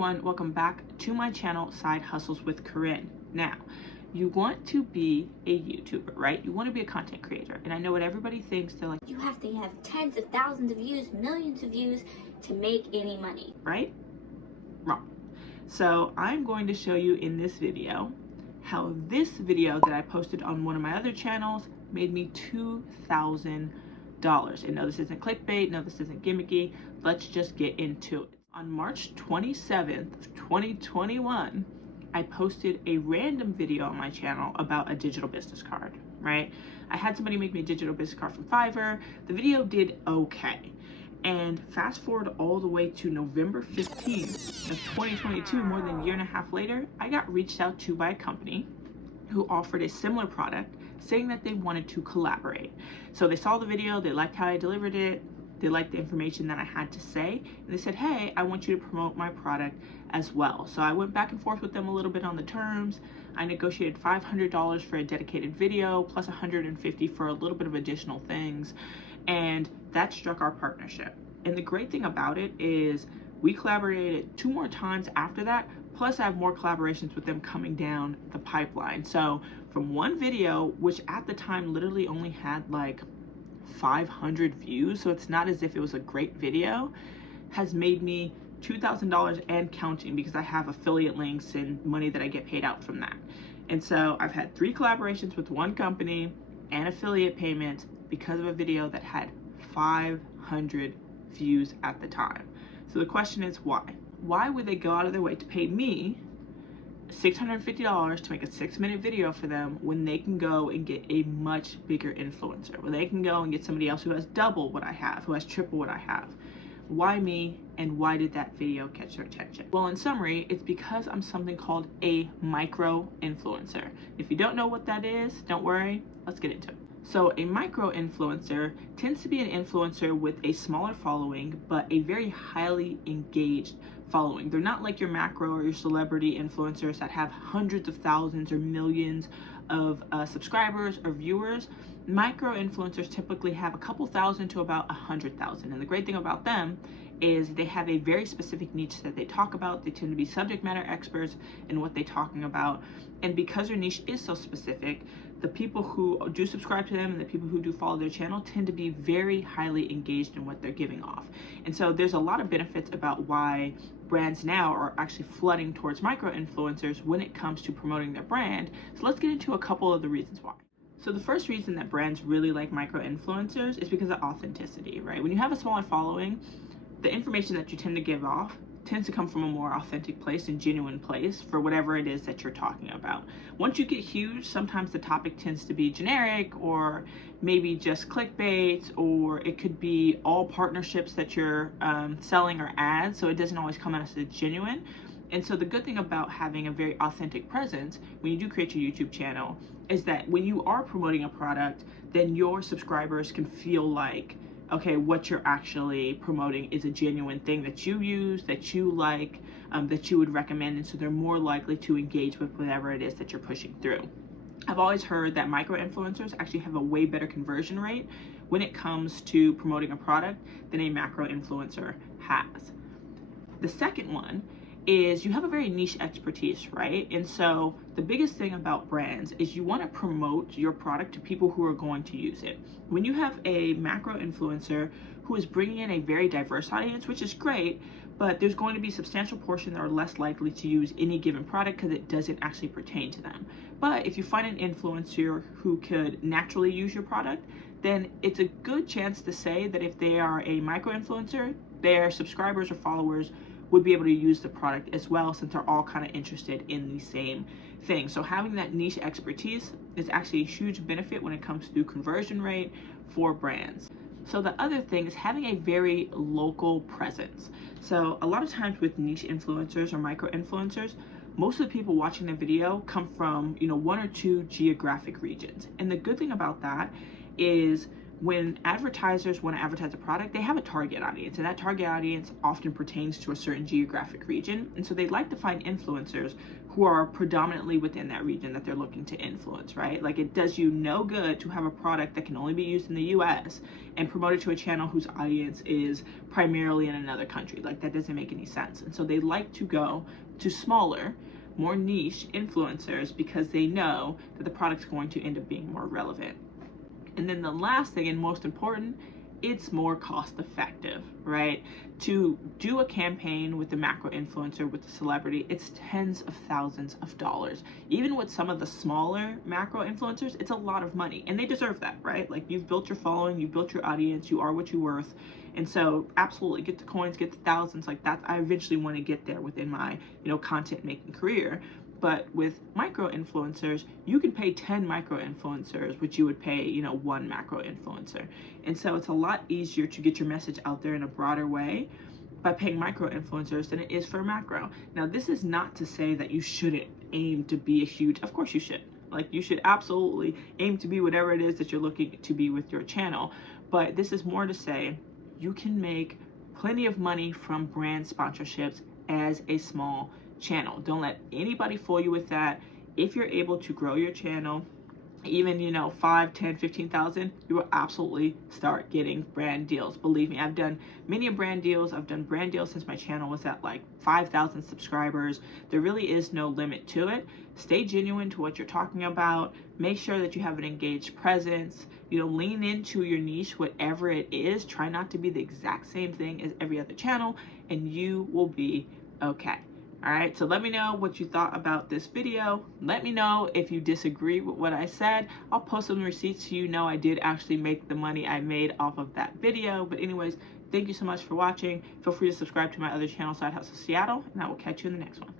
everyone, welcome back to my channel, Side Hustles with Corinne. Now, you want to be a YouTuber, right? You want to be a content creator. And I know what everybody thinks. They're like, you have to have tens of thousands of views, millions of views to make any money. Right? Wrong. So I'm going to show you in this video how this video that I posted on one of my other channels made me $2,000. And no, this isn't clickbait. No, this isn't gimmicky. Let's just get into it. On March 27th, 2021, I posted a random video on my channel about a digital business card, right? I had somebody make me a digital business card from Fiverr. The video did okay. And fast forward all the way to November 15th of 2022, more than a year and a half later, I got reached out to by a company who offered a similar product, saying that they wanted to collaborate. So they saw the video, they liked how I delivered it, they liked the information that I had to say, and they said, hey, I want you to promote my product as well. So I went back and forth with them a little bit on the terms. I negotiated $500 for a dedicated video, plus $150 for a little bit of additional things, and that struck our partnership. And the great thing about it is we collaborated 2 more times after that, plus I have more collaborations with them coming down the pipeline. So from one video, which at the time literally only had like 500 views, so it's not as if it was a great video, has made me $2,000 and counting, because I have affiliate links and money that I get paid out from that. And so I've had 3 collaborations with one company and affiliate payments because of a video that had 500 views at the time. So the question is, why? Why would they go out of their way to pay me $650 to make a 6-minute video for them when they can go and get a much bigger influencer, when they can go and get somebody else who has double what I have, who has triple what I have? Why me, and why did that video catch their attention? Well, in summary, it's because I'm something called a micro-influencer. If you don't know what that is, don't worry, let's get into it. So a micro-influencer tends to be an influencer with a smaller following, but a very highly engaged following. They're not like your macro or your celebrity influencers that have hundreds of thousands or millions of subscribers or viewers. Micro-influencers typically have a couple thousand to about 100,000. And the great thing about them is they have a very specific niche that they talk about. They tend to be subject matter experts in what they're talking about. And because their niche is so specific, the people who do subscribe to them and the people who do follow their channel tend to be very highly engaged in what they're giving off. And so there's a lot of benefits about why brands now are actually flooding towards micro-influencers when it comes to promoting their brand. So let's get into a couple of the reasons why. So the first reason that brands really like micro-influencers is because of authenticity, right? When you have a smaller following, the information that you tend to give off tends to come from a more authentic place and genuine place for whatever it is that you're talking about. Once you get huge, sometimes the topic tends to be generic, or maybe just clickbait, or it could be all partnerships that you're selling or ads, so it doesn't always come out as genuine. And so the good thing about having a very authentic presence when you do create your YouTube channel is that when you are promoting a product, then your subscribers can feel like, okay, what you're actually promoting is a genuine thing that you use, that you like, that you would recommend, and so they're more likely to engage with whatever it is that you're pushing through. I've always heard that micro-influencers actually have a way better conversion rate when it comes to promoting a product than a macro-influencer has. The second one is you have a very niche expertise, right? And so the biggest thing about brands is you want to promote your product to people who are going to use it. When you have a macro influencer who is bringing in a very diverse audience, which is great, but there's going to be a substantial portion that are less likely to use any given product because it doesn't actually pertain to them. But if you find an influencer who could naturally use your product, then it's a good chance to say that if they are a micro influencer, their subscribers or followers would be able to use the product as well, since they're all kind of interested in the same thing. So having that niche expertise is actually a huge benefit when it comes to conversion rate for brands. So the other thing is having a very local presence. So a lot of times with niche influencers or micro influencers, most of the people watching the video come from, 1 or 2 geographic regions. And the good thing about that is when advertisers want to advertise a product, they have a target audience, and that target audience often pertains to a certain geographic region. And so they like to find influencers who are predominantly within that region that they're looking to influence, right? Like, it does you no good to have a product that can only be used in the US and promote it to a channel whose audience is primarily in another country. Like, that doesn't make any sense. And so they like to go to smaller, more niche influencers because they know that the product's going to end up being more relevant. And then the last thing, and most important, it's more cost effective, right? To do a campaign with the macro influencer, with the celebrity, it's tens of thousands of dollars. Even with some of the smaller macro influencers, it's a lot of money, and they deserve that, right? Like, you've built your following, you've built your audience, you are what you're worth. And so absolutely get the coins, get the thousands. Like, that, I eventually want to get there within my, content making career. But with micro influencers, you can pay 10 micro influencers, which you would pay, one macro influencer. And so it's a lot easier to get your message out there in a broader way by paying micro influencers than it is for macro. Now, this is not to say that you shouldn't aim to be a huge, of course you should. Like, you should absolutely aim to be whatever it is that you're looking to be with your channel. But this is more to say you can make plenty of money from brand sponsorships as a small channel. Don't let anybody fool you with that. If you're able to grow your channel, even 5, 10, 15,000, you will absolutely start getting brand deals. Believe me, I've done many brand deals. I've done brand deals since my channel was at like 5,000 subscribers. There really is no limit to it. Stay genuine to what you're talking about. Make sure that you have an engaged presence. Lean into your niche, whatever it is. Try not to be the exact same thing as every other channel, and you will be okay. All right, so let me know what you thought about this video. Let me know if you disagree with what I said. I'll post some receipts so you know I did actually make the money I made off of that video. But anyways, thank you so much for watching. Feel free to subscribe to my other channel, Side Hustle Seattle, and I will catch you in the next one.